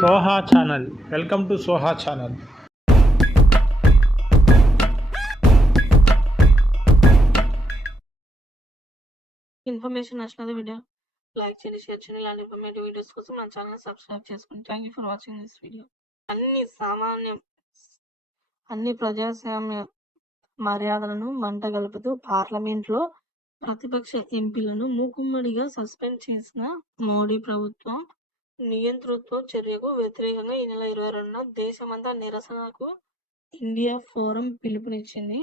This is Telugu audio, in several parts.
Soha channel. Welcome to Soha channel. Information నచ్చినది వీడియో లైక్ చేయండి, షేర్ చేయండి. ఇలాంటి ఇన్ఫర్మేటివ్ వీడియోస్ కోసం మన ఛానల్ సబ్స్క్రైబ్ చేసుకోండి. Thank you for watching this video. అన్ని ప్రజాస్వామ్య మర్యాదలను మంటగలుపుతూ పార్లమెంట్లో ప్రతిపక్ష ఎంపీలను మూకుమ్మడిగా సస్పెండ్ చేసిన మోడీ ప్రభుత్వం నియంతృత్వ చర్యకు వ్యతిరేకంగా ఈ నెల 22న దేశమంతా నిరసనకు ఇండియా ఫోరం పిలుపునిచ్చింది.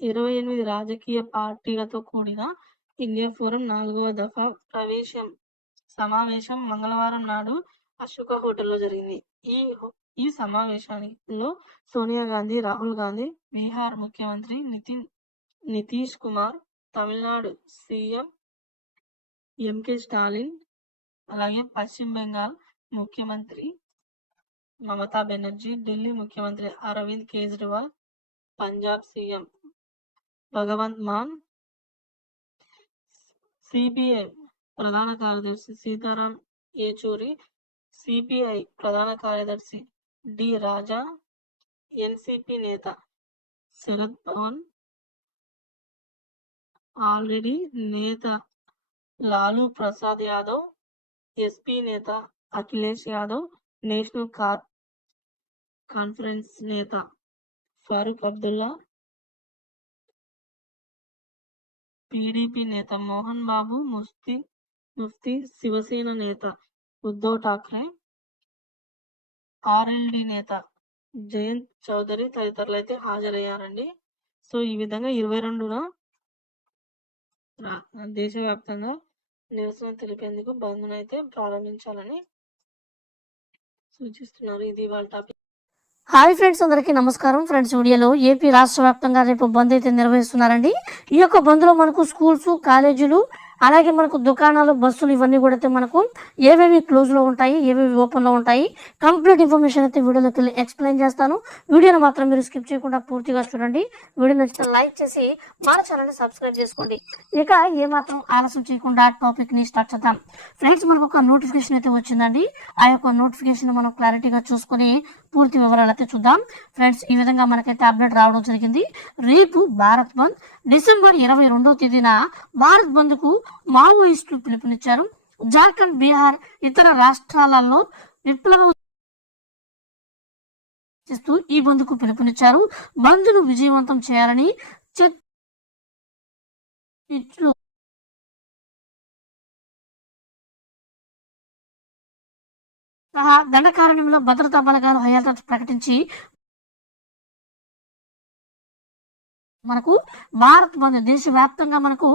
28 రాజకీయ పార్టీలతో కూడిన ఇండియా ఫోరం 4వ దఫా సమావేశం మంగళవారం నాడు అశోక హోటల్లో జరిగింది. ఈ సమావేశంలో సోనియా గాంధీ, రాహుల్ గాంధీ, బీహార్ ముఖ్యమంత్రి నితీష్ కుమార్, తమిళనాడు సీఎం ఎంకే స్టాలిన్, అలాగే పశ్చిమ బెంగాల్ ముఖ్యమంత్రి మమతా బెనర్జీ, ఢిల్లీ ముఖ్యమంత్రి అరవింద్ కేజ్రీవాల్, పంజాబ్ సీఎం భగవంత్ మాన్, సిపిఐ ప్రధాన కార్యదర్శి సీతారాం యేచూరి, సిపిఐ ప్రధాన కార్యదర్శి డి రాజా, ఎన్సిపి నేత శరద్ పవన్, ఆల్రెడీ నేత లాలూ ప్రసాద్ యాదవ్, ఎస్పీ నేత అఖిలేష్ యాదవ్, నేషనల్ కాన్ఫరెన్స్ నేత ఫారూక్ అబ్దుల్లా, పీడీపీ నేత మోహన్ బాబు, ముఫ్తీ, శివసేన నేత ఉద్ధవ్ ఠాక్రే, ఆర్ఎల్డి నేత జయంత్ చౌదరి తదితరులు అయితే హాజరయ్యారండి. సో ఈ విధంగా 22న దేశవ్యాప్తంగా నిరసన తెలిపేందుకు బంద్ను అయితే ప్రారంభించాలని సూచిస్తున్నారు. ఇది వాళ్ళ టాపిక్. హాయ్ ఫ్రెండ్స్, అందరికీ నమస్కారం. ఫ్రెండ్స్, వీడియోలో ఏపీ రాష్ట్ర వ్యాప్తంగా రేపు బంద్ అయితే నిర్వహిస్తున్నారండి. ఈ యొక్క బంద్లో మనకు స్కూల్స్, కాలేజీలు, అలాగే మనకు దుకాణాలు, బస్సులు ఇవన్నీ కూడా అయితే మనకు ఏవేవి క్లోజ్లో ఉంటాయి, ఏవేవి ఓపెన్లో ఉంటాయి, కంప్లీట్ ఇన్ఫర్మేషన్ అయితే వీడియోలోకి వెళ్ళి ఎక్స్ప్లెయిన్ చేస్తాను. వీడియోని మాత్రం మీరు స్కిప్ చేయకుండా పూర్తిగా చూడండి. వీడియో నచ్చితే లైక్ చేసి మన ఛానల్ని సబ్స్క్రైబ్ చేసుకోండి. ఇక ఏమాత్రం ఆలస్యం చేయకుండా టాపిక్ని స్టార్ట్ చేద్దాం. ఫ్రెండ్స్, మనకు ఒక నోటిఫికేషన్ అయితే వచ్చిందండి. ఆ యొక్క నోటిఫికేషన్ మనం క్లారిటీగా చూసుకొని పూర్తి వివరాలు అయితే చూద్దాం. ఫ్రెండ్స్, ఈ విధంగా మనకైతే అప్డేట్ రావడం జరిగింది. రేపు భారత్ బంద్, డిసెంబర్ 22వ తేదీన భారత్ బంద్ కు మావోయిస్టులు పిలుపునిచ్చారు. జార్ఖండ్, బీహార్, ఇతర రాష్ట్రాలలో విప్లవం చేస్తూ ఈ బంద్ కు పిలుపునిచ్చారు. బంద్ ను విజయవంతం చేయాలని సహా దండకారణ్యంలో భద్రతా బలగాలు హైఅలర్ట్ ప్రకటించి మనకు భారత్ బంద్ దేశవ్యాప్తంగా మనకు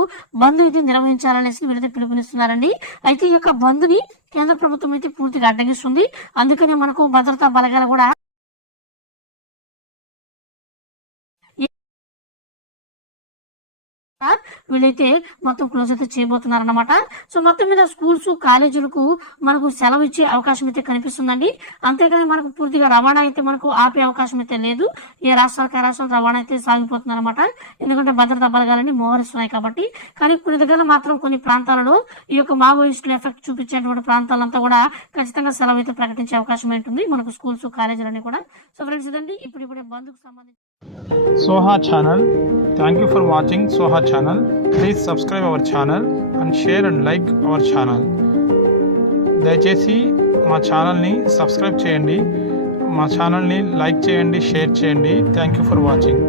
బంద్ ఇది నిర్వహించాలనేసి వీరైతే పిలుపునిస్తున్నారండి. అయితే ఈ యొక్క బంద్ ని కేంద్ర ప్రభుత్వం అయితే పూర్తిగా అడ్డగిస్తుంది. అందుకనే మనకు భద్రతా బలగాలు కూడా వీళ్ళైతే మొత్తం క్లోజ్ అయితే చేయబోతున్నారు అన్నమాట. సో మొత్తం మీద స్కూల్స్, కాలేజీలకు మనకు సెలవు ఇచ్చే అవకాశం అయితే కనిపిస్తుందండి. అంతేకాని మనకు పూర్తిగా రవాణా అయితే మనకు ఆపే అవకాశం అయితే లేదు. ఏ రాష్ట్రాలకు రాష్ట్రాలు రవాణా అయితే సాగిపోతుంది అనమాట. ఎందుకంటే భద్రతా బలగాలని మోహరిస్తున్నాయి కాబట్టి. కానీ కొన్ని దగ్గర మాత్రం కొన్ని ప్రాంతాలలో ఈ యొక్క మావోయిస్టుల ఎఫెక్ట్ చూపించేటువంటి ప్రాంతాలంతా కూడా ఖచ్చితంగా సెలవు అయితే ప్రకటించే అవకాశం ఉంటుంది మనకు స్కూల్స్, కాలేజీలన్నీ కూడా. సో ఫ్రెండ్స్, ఇదండి ఇప్పుడే బంద్కు సంబంధించి Soha channel. Thank you for watching Soha channel. Please subscribe our channel and share and like our channel. దయచేసి మా ఛానల్ని సబ్స్క్రైబ్ చేయండి, మా ఛానల్ని లైక్ చేయండి, షేర్ చేయండి. Thank you for watching.